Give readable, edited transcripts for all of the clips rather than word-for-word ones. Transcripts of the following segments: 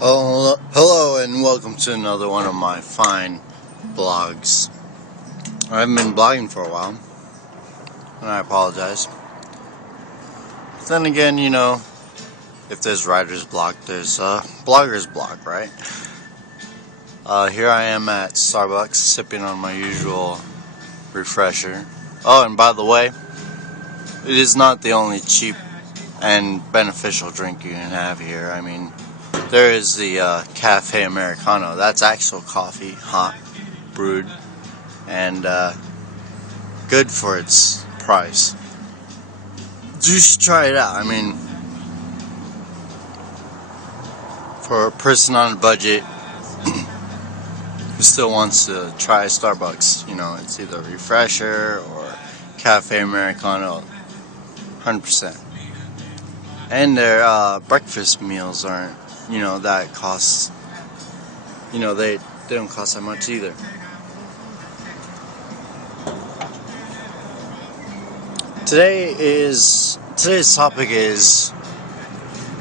Oh, hello and welcome to another one of my fine blogs. I haven't been blogging for a while, and I apologize. Then again, if there's writer's block, there's blogger's block, right? Here I am at Starbucks, sipping on my usual refresher. Oh, and by the way, it is not the only cheap and beneficial drink you can have here. I mean, there is the Cafe Americano. That's actual coffee, hot, brewed, and good for its price. Just try it out. I mean, for a person on a budget who still wants to try Starbucks, it's either refresher or Cafe Americano, 100%. And their breakfast meals aren't, that costs, they don't cost that much either. Today's topic is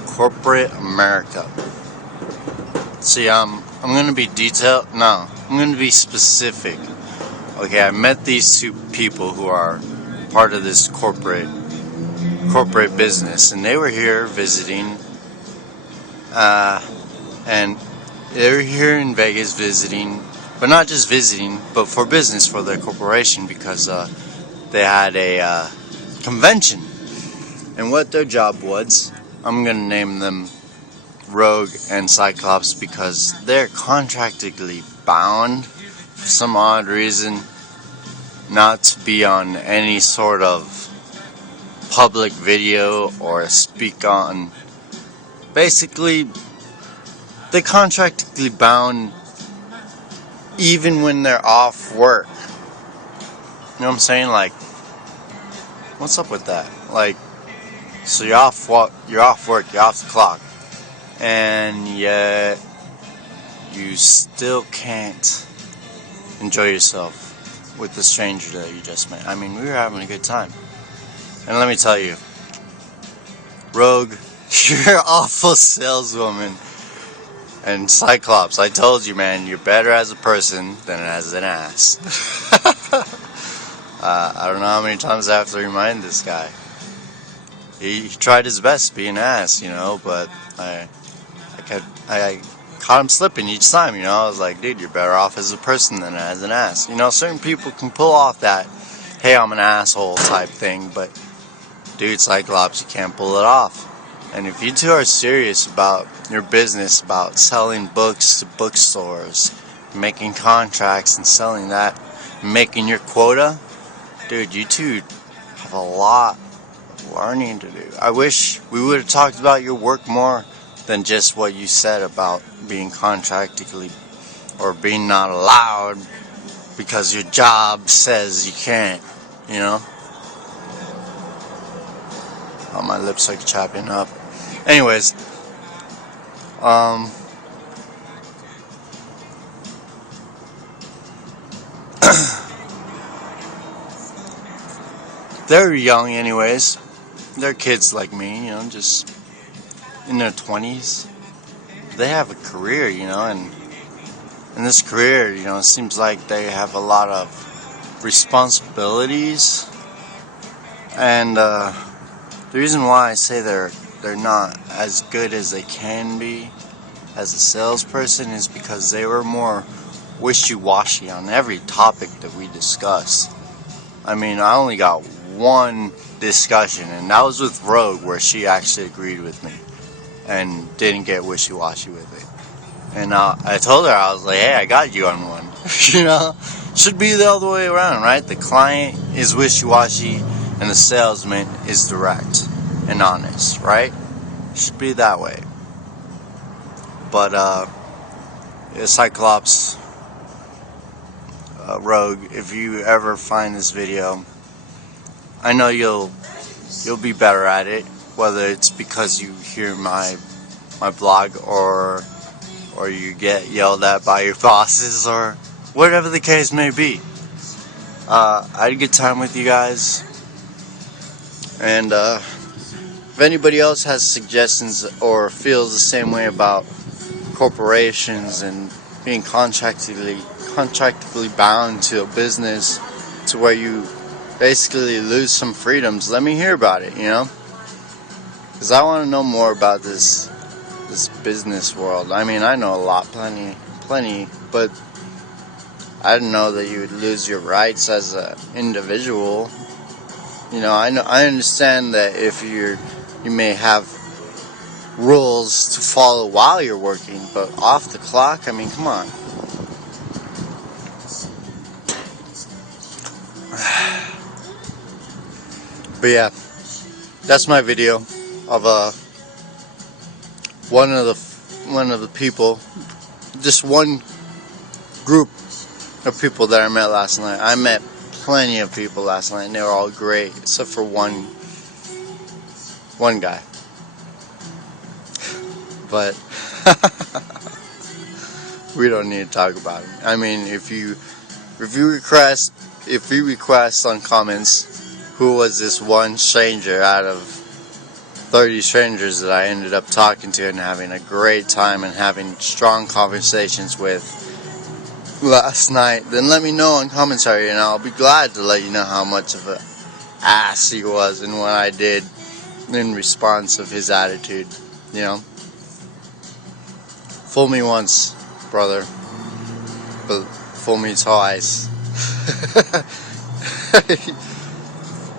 corporate America. See, I'm going to be detailed. No, I'm going to be specific. Okay, I met these two people who are part of this corporate business, and they were here visiting. And they were here in Vegas visiting, but not just visiting, but for business for their corporation, because they had a convention. And what their job was, I'm going to name them Rogue and Cyclops, because they're contractually bound for some odd reason not to be on any sort of public video or speak on. Basically, they're contractually bound even when they're off work. You know what I'm saying? Like, what's up with that? Like, so you're off work, you're off the clock, and yet you still can't enjoy yourself with the stranger that you just met. I mean, we were having a good time. And let me tell you, Rogue, you're an awful saleswoman. And Cyclops, I told you, man, you're better as a person than as an ass. I don't know how many times I have to remind this guy. He tried his best to be an ass, but I caught him slipping each time, I was like, dude, you're better off as a person than as an ass. Certain people can pull off that, hey, I'm an asshole type thing, but dude, Cyclops, you can't pull it off. And if you two are serious about your business, about selling books to bookstores, making contracts and selling that, making your quota, dude, you two have a lot of learning to do. I wish we would have talked about your work more than just what you said about being contractually or being not allowed because your job says you can't, Oh, my lips are chapping up. Anyways, they're young anyways. They're kids like me, just in their 20s. They have a career, and in this career, it seems like they have a lot of responsibilities. And the reason why I say they're not as good as they can be as a salesperson is because they were more wishy-washy on every topic that we discussed. I mean, I only got one discussion, and that was with Rogue, where she actually agreed with me and didn't get wishy-washy with it. And I told her, I was like, hey, I got you on one. Should be the other way around, right? The client is wishy-washy and the salesman is direct and honest, right? Should be that way. But Cyclops, Rogue, if you ever find this video, I know you'll be better at it, whether it's because you hear my blog or you get yelled at by your bosses or whatever the case may be. I had a good time with you guys, and if anybody else has suggestions or feels the same way about corporations and being contractually bound to a business to where you basically lose some freedoms. Let me hear about it, because I want to know more about this business world. I mean, I know a lot, plenty, but I didn't know that you would lose your rights as an individual. I understand that if you may have rules to follow while you're working, but off the clock, I mean, come on. But yeah, that's my video of one of the people, just one group of people that I met last night. I met plenty of people last night, and they were all great, except for one guy. But we don't need to talk about it. I mean, if you request on comments who was this one stranger out of 30 strangers that I ended up talking to and having a great time and having strong conversations with last night, then let me know in commentary, and I'll be glad to let you know how much of an ass he was and what I did in response of his attitude. Fool me once, brother, but fool me twice.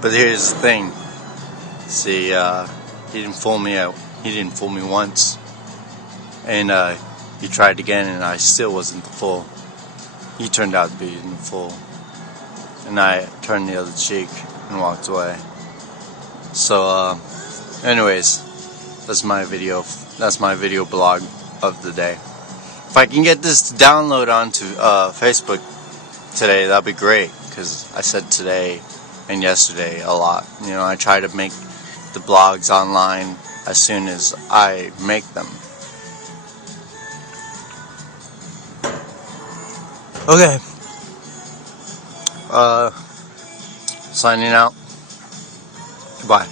But here's the thing. See, he didn't fool me out. He didn't fool me once, and he tried again, and I still wasn't the fool. He turned out to be the fool, and I turned the other cheek and walked away. So, anyways, that's my video. That's my video blog of the day. If I can get this to download onto Facebook today, that'd be great, because I said today and yesterday a lot. I try to make the blogs online as soon as I make them. Okay. Signing out. Goodbye.